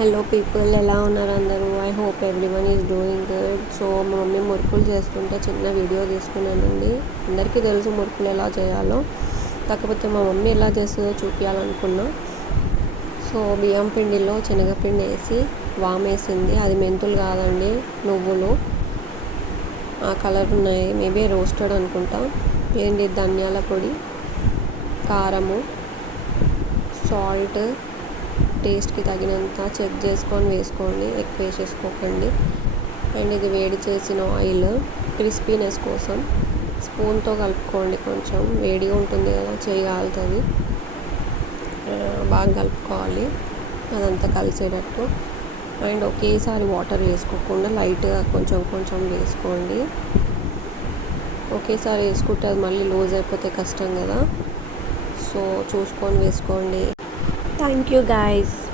Hello people ఎలా ఉన్నారు అందరూ? I hope everyone is doing good so మా మమ్మీ మురుకులు చేస్తుంటే చిన్న వీడియో తీసుకున్నానండి. అందరికీ తెలుసు మురుకులు ఎలా చేయాలో. కాకపోతే మా మమ్మీ ఎలా చేస్తుందో చూపించాలనుకున్నా సో బియ్యం పిండిలో శనగపిండి వేసి వామేసింది అది మెంతులు కాదండి నువ్వులు. ఆ కలర్ ఉన్నాయి. మేబీ రోస్టెడ్ అనుకుంటా. ఏంటి? ధనియాల పొడి కారము సాల్ట్ టేస్ట్కి తగినంత చెక్ చేసుకొని వేసుకోండి ఎక్కువ వేసేసుకోకండి. అండ్ ఇది వేడి చేసిన ఆయిల్ క్రిస్పీనెస్ కోసం స్పూన్తో కలుపుకోండి కొంచెం. వేడిగా ఉంటుంది కదా చేయి కాలుతుంది. బాగా కలుపుకోవాలి. అదంతా కలిసేటట్టు. అండ్ ఒకేసారి వాటర్ వేసుకోకుండా లైట్గా కొంచెం కొంచెం వేసుకోండి. ఒకేసారి వేసుకుంటే అది మళ్ళీ లూజ్ అయిపోతే కష్టం కదా. సో చూసుకొని వేసుకోండి. Thank you guys.